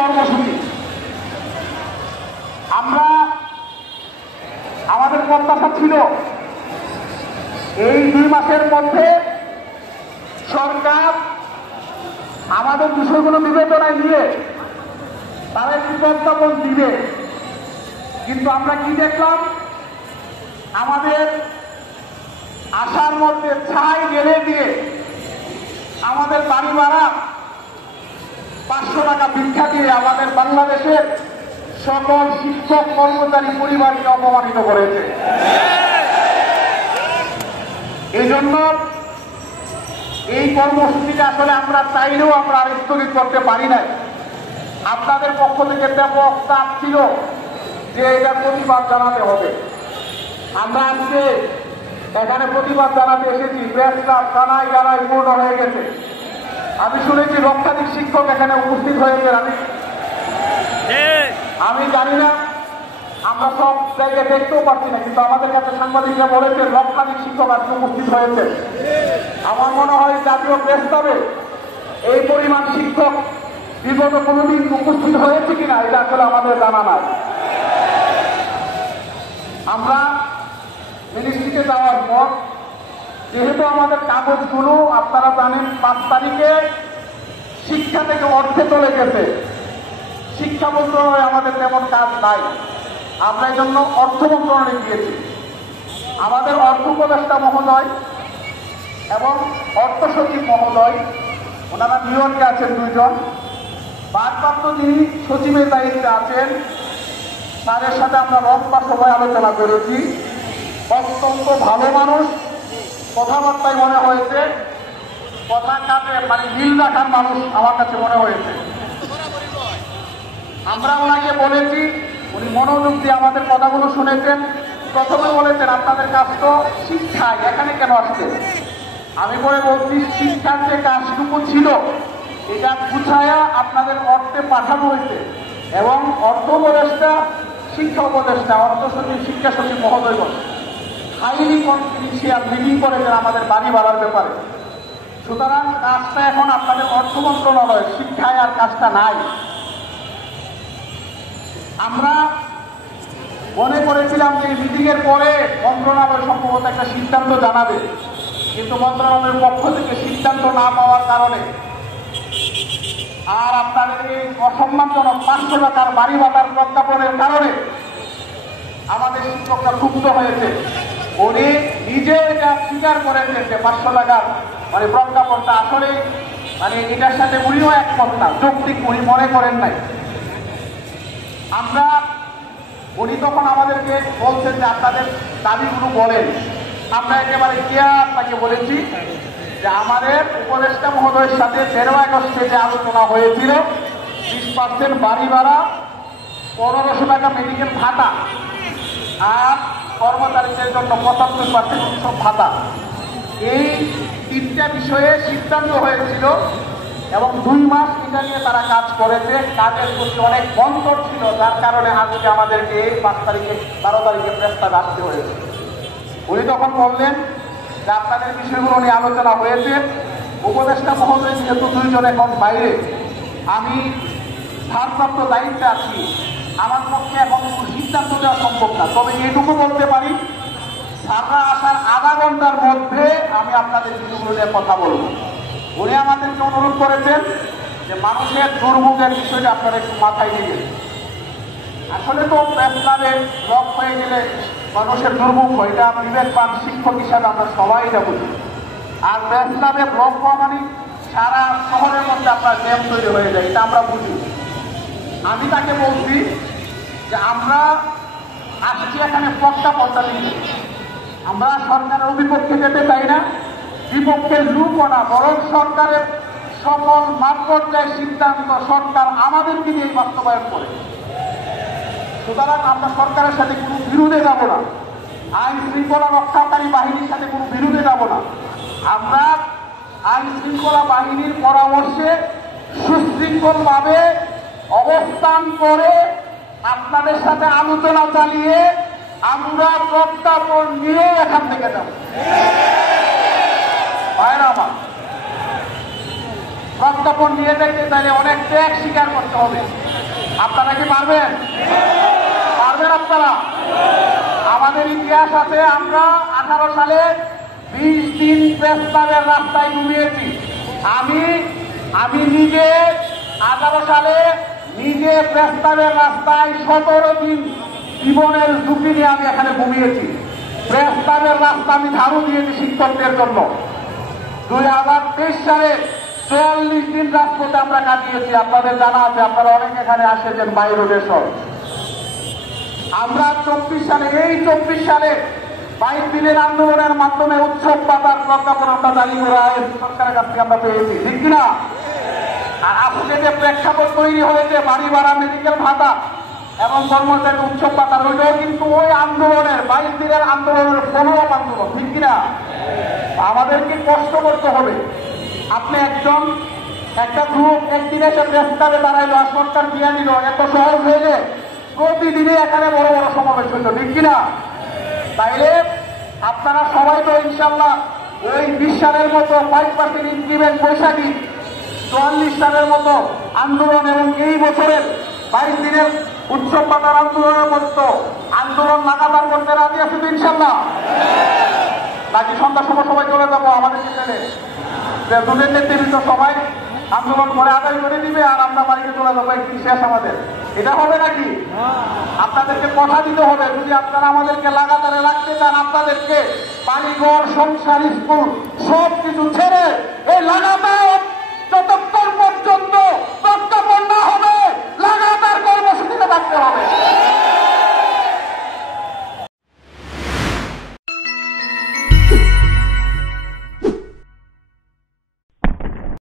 কর্মসূচি আমরা আমাদের প্রত্যাশা ছিল এই 2 মাসের মধ্যে সরকার আমাদের বিষয়গুলো বিবেচনায় নিয়ে তারা একটি প্রজ্ঞাপন দিবে, কিন্তু আমরা কি দেখলাম, আমাদের আশার মধ্যে ছাই ঢেলে দিয়ে আমাদের বাড়ি ভাড়া 500 টাকা ভিক্ষা দিয়ে আমাদের বাংলাদেশের সকল শিক্ষক কর্মচারী পরিবারকে অপমানিত করেছে। এই জন্য এই কর্মসূচিটা আসলে আমরা চাইলেও আমরা আর স্থগিত করতে পারি না। আপনাদের পক্ষ থেকে ব্যাপক চাপ ছিল যে এটার প্রতিবাদ জানাতে হবে। আমরা আজকে এখানে প্রতিবাদ জানাতে এসেছি, প্রেস ক্লাব জানাই পূর্ণ হয়ে গেছে। আমি শুনেছি লক্ষাধিক শিক্ষক এখানে উপস্থিত হয়েছে। আমি জানি না, আমরা সব জায়গায় দেখতেও পাচ্ছি না, কিন্তু আমাদের কাছে সাংবাদিকরা বলেছে লক্ষাধিক শিক্ষক আজকে উপস্থিত হয়েছে। আমার মনে হয় জাতীয় প্রেস ক্লাবে এই পরিমাণ শিক্ষক বিগত কোনোদিন উপস্থিত হয়েছে কিনা এটা আসলে আমাদের জানা নাই। আমরা মিনিস্ট্রিতে যাওয়ার পর যেহেতু আমাদের কাগজগুলো আপনারা জানেন 5 তারিখে শিক্ষা থেকে অর্থে চলে গেছে, শিক্ষা মন্ত্রণালয়ে আমাদের তেমন কাজ নাই, আমরা এই জন্য অর্থ মন্ত্রণালয়ে গিয়েছি। আমাদের অর্থ উপদেষ্টা মহোদয় এবং অর্থ সচিব মহোদয়, ওনারা নিয়োগে আছেন 2 জন, ভারপ্রাপ্ত যিনি সচিবের দায়িত্বে আছেন তাদের সাথে আমরা লম্বা সময় আলোচনা করেছি। অত্যন্ত ভালো মানুষ, কথাবার্তায় মনে হয়েছে কথা কাজে মানে মিল রাখার মানুষ আমার কাছে মনে হয়েছে। আমরা ওনাকে বলেছি, উনি মনোযোগ দিয়ে আমাদের কথাগুলো শুনেছেন। প্রথমে বলেছেন আপনাদের কাজ তো শিক্ষায়, এখানে কেন আসছে? আমি পরে বলছি শিক্ষার যে কাজটুকু ছিল এটা গুছায়া আপনাদের অর্থে পাঠানো হয়েছে, এবং অর্থ উপদেষ্টা, শিক্ষা উপদেষ্টা, অর্থ সচিব, শিক্ষা সচিব মহোদয়গণ হাইলি কনফিডেন্সিয়াল মিটিং করেছেন আমাদের বাড়ি ভাড়ার ব্যাপারে। সুতরাং কাজটা এখন আপনাদের অর্থ মন্ত্রণালয়, শিক্ষায় আর কাজটা নাই। আমরা মনে করেছিলাম যে মিটিং এর পরে মন্ত্রণালয় সম্ভবত একটা সিদ্ধান্ত জানাবে, কিন্তু মন্ত্রণালয়ের পক্ষ থেকে সিদ্ধান্ত না পাওয়ার কারণে আর আপনাদের এই অসম্মানজনক 500 টাকার বাড়ি ভাড়ার প্রজ্ঞাপনের কারণে আমাদের শিক্ষকরা ক্ষুব্ধ হয়েছে। উনি নিজে এটা স্বীকার করেছেন যে 500 টাকার মানে প্রজ্ঞাপনটা আসলে মানে এটার সাথে উনিও একমত না, যৌক্তিক উনি মনে করেন নাই। আমরা উনি তখন আমাদেরকে বলছেন যে আপনাদের দাবিগুলো বলেন। আমরা একেবারে আপনাকে বলেছি যে আমাদের উপদেষ্টা মহোদয়ের সাথে 13 আগস্টে যে আলোচনা হয়েছিল 20% বাড়ি ভাড়া, 1500 টাকা মেডিকেল ভাতা আর কর্মচারীদের জন্য 75% উৎসব ভাতা, এই 3টা বিষয়ে সিদ্ধান্ত হয়েছিল এবং 2 মাস এটা নিয়ে তারা কাজ করেছে। কাজের প্রতি অনেক বন্ধর ছিল, যার কারণে আজকে আমাদেরকে এই 5 তারিখে 12 তারিখে প্রস্তাব আসতে হয়েছে। উনি তখন বললেন যে আপনাদের বিষয়গুলো নিয়ে আলোচনা হয়েছে, উপদেষ্টা মহোদয় যেহেতু 2 জন এখন বাইরে, আমি ভারপ্রাপ্ত দায়িত্বে আছি, আমার পক্ষে এখন কোনো সিদ্ধান্ত দেওয়া সম্ভব না। তবে এইটুকু বলতে পারি, স্যাররা আসার আধা ঘন্টার মধ্যে আমি আপনাদের বিষয়গুলো নিয়ে কথা বলব। উনি আমাদেরকে অনুরোধ করেছেন যে মানুষের দুর্ভোগের বিষয়টা আপনারা একটু মাথায় নিবেন। আসলে তো প্রেস ক্লাবে ব্লক হয়ে গেলে মানুষের দুর্ভোগ হয়, এটা বিবেকবান শিক্ষক হিসাবে আমরা সবাই এটা বুঝি। আর প্রেস ক্লাবে ব্লক হওয়া মানে সারা শহরের মধ্যে আপনার জ্যাম তৈরি হয়ে যায়, এটা আমরা বুঝি। আমি তাকে বলছি যে আমরা আসছি এখানে প্রজ্ঞাপনটা দিচ্ছি, আমরা সরকারের বিপক্ষে যেতে চাই না, বিপক্ষের লুকও না, বরং সরকারের সকল মাঠ পর্যায়ের সিদ্ধান্ত সরকার আমাদেরকে নিয়ে বাস্তবায়ন করে। সুতরাং আমরা সরকারের সাথে কোনো বিরোধে যাব না, আইন শৃঙ্খলা রক্ষাকারী বাহিনীর সাথে কোনো বিরোধে যাব না। আমরা আইন শৃঙ্খলা বাহিনীর পরামর্শে সুশৃঙ্খলভাবে অবস্থান করে আপনাদের সাথে আলোচনা চালিয়ে আমরা প্রজ্ঞাপন নিয়ে এখান থেকে যাব। ভাইরা আমার, প্রজ্ঞাপন নিয়ে দেখতে তাহলে অনেক ত্যাগ স্বীকার করতে হবে। আপনারা কি পারবেন? পারবেন আপনারা? আমাদের ইতিহাস আছে, আমরা 18 সালে 20 দিন প্রস্তাবের রাস্তায় ঘুমিয়েছি। আমি নিজে 18 সালে নিজে প্রস্তাবের রাস্তায় 17 দিন জীবনের ঝুঁকি নিয়ে আমি এখানে ঘুমিয়েছি। প্রস্তাবের রাস্তা আমি ঝাড়ু দিয়েছি শিক্ষকদের জন্য। 2023 সালে 44 দিন রাজপথে আমরা কাটিয়েছি। আপনাদের জানা আছে, আপনারা অনেক এখানে আসেছেন বাইরে দেশর। আমরা 24 সালে 22 দিনের আন্দোলনের মাধ্যমে উৎসব পাতার প্রজ্ঞাপন আমরা জারি করা সরকারের কাছ থেকে আমরা পেয়েছি, ঠিক কিনা? আর আজকে যে প্রেক্ষাপট তৈরি হয়েছে বাড়ি ভাড়া, মেডিকেল ভাতা এবং কর্মচারী উৎসব পাতা, ওইটাও কিন্তু ওই আন্দোলনের 22 দিনের আন্দোলনের ফলোআপ আন্দোলন, ঠিক কিনা? আমাদেরকে কষ্ট করতে হবে। আপনি একটা গ্রুপ একদিন এসে প্রস্তাবে দাঁড়াইলো আর সরকার দিয়ে নিল, এত সহজ হয়ে যায়? প্রতিদিনই এখানে বড় বড় সমাবেশ হইত, ঠিক কিনা? তাইলে আপনারা সবাই তো ইনশাল্লাহ ওই 20 সালের মতো 5% ইনক্রিমেন্ট বৈশাখী, 44 সালের মতো আন্দোলন এবং এই বছরের 22 দিনের উৎসব পাতার আন্দোলনের মতো আন্দোলন লাগাতার করতে রাজি আছে তো ইনশাল্লাহ? নাকি সন্ধ্যার সময় সবাই চলে যাবো আমাদের ছেলে দুধের নেতৃত্ব সবাই আন্দোলন করে আদায় করে দিবে আর আমরা বাড়িতে চলে যাবো, একদিন শেষ আমাদের? এটা হবে নাকি? আপনাদেরকে কথা দিতে হবে, যদি আপনারা আমাদেরকে লাগাতারে রাখতে চান, আপনাদেরকে বাড়িঘর, সংসার, স্কুল সব কিছু ছেড়ে এই লাগাতার